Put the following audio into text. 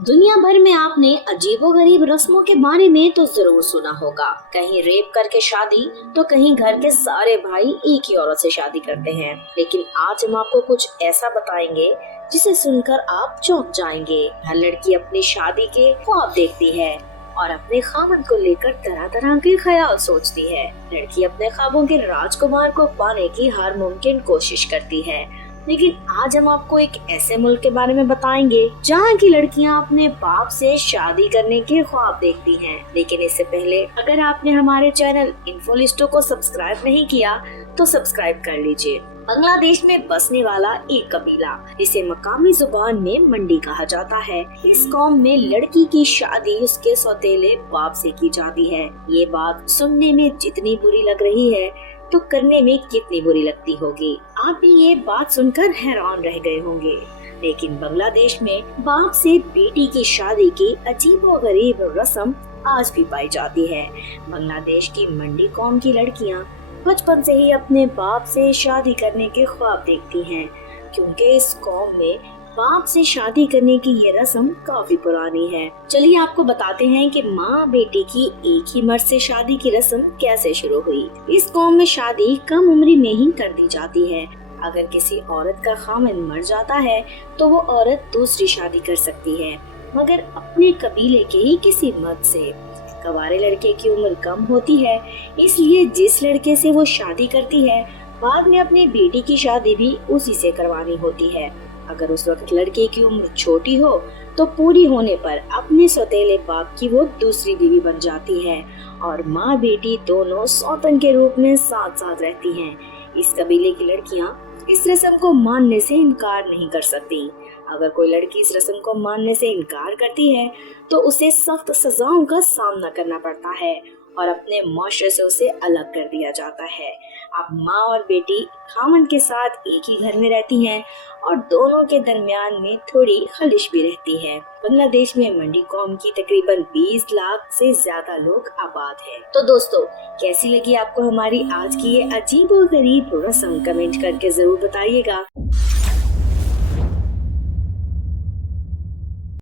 दुनिया भर में आपने अजीबोगरीब रस्मों के बारे में तो जरूर सुना होगा। कहीं रेप करके शादी तो कहीं घर के सारे भाई एक ही औरत से शादी करते हैं। लेकिन आज हम आपको कुछ ऐसा बताएंगे जिसे सुनकर आप चौंक जाएंगे। हर लड़की अपनी शादी के ख्वाब देखती है और अपने खामन को लेकर तरह तरह के ख्याल सोचती है। लड़की अपने ख्वाबों के राजकुमार को पाने की हर मुमकिन कोशिश करती है। लेकिन आज हम आपको एक ऐसे मुल्क के बारे में बताएंगे जहाँ की लड़कियाँ अपने बाप से शादी करने के ख्वाब देखती हैं। लेकिन इससे पहले अगर आपने हमारे चैनल इन्फोलिस्टो को सब्सक्राइब नहीं किया तो सब्सक्राइब कर लीजिए। बांग्लादेश में बसने वाला एक कबीला जिसे मकामी जुबान में मंडी कहा जाता है। इस कौम में लड़की की शादी उसके सौतेले बाप से की जाती है। ये बात सुनने में जितनी बुरी लग रही है तो करने में कितनी बुरी लगती होगी। आप भी ये बात सुनकर हैरान रह गए होंगे। लेकिन बांग्लादेश में बाप से बेटी की शादी की अजीबोगरीब रस्म आज भी पाई जाती है। बांग्लादेश की मंडी कौम की लड़कियां बचपन से ही अपने बाप से शादी करने के ख्वाब देखती हैं, क्योंकि इस कौम में बाप से शादी करने की ये रस्म काफी पुरानी है। चलिए आपको बताते हैं कि माँ बेटी की एक ही मर्द से शादी की रस्म कैसे शुरू हुई। इस कौम में शादी कम उम्र में ही कर दी जाती है। अगर किसी औरत का खामन मर जाता है तो वो औरत दूसरी शादी कर सकती है, मगर अपने कबीले के ही किसी मर्द से। कवारे लड़के की उम्र कम होती है, इसलिए जिस लड़के से वो शादी करती है बाद में अपनी बेटी की शादी भी उसी से करवानी होती है। अगर उस वक्त लड़के की उम्र छोटी हो तो पूरी होने पर अपने सौतेले बाप की वो दूसरी बीवी बन जाती है और माँ बेटी दोनों सौतन के रूप में साथ साथ रहती हैं। इस कबीले की लड़कियाँ इस रस्म को मानने से इनकार नहीं कर सकती। अगर कोई लड़की इस रस्म को मानने से इनकार करती है तो उसे सख्त सजाओं का सामना करना पड़ता है और अपने माशरे से उसे अलग कर दिया जाता है। अब माँ और बेटी खामन के साथ एक ही घर में रहती हैं और दोनों के दरमियान में थोड़ी खलिश भी रहती है। बांग्लादेश में मंडी कौम की तकरीबन 20 लाख से ज्यादा लोग आबाद हैं। तो दोस्तों, कैसी लगी आपको हमारी आज की ये अजीबोगरीब रस्म? कमेंट करके जरूर बताइएगा।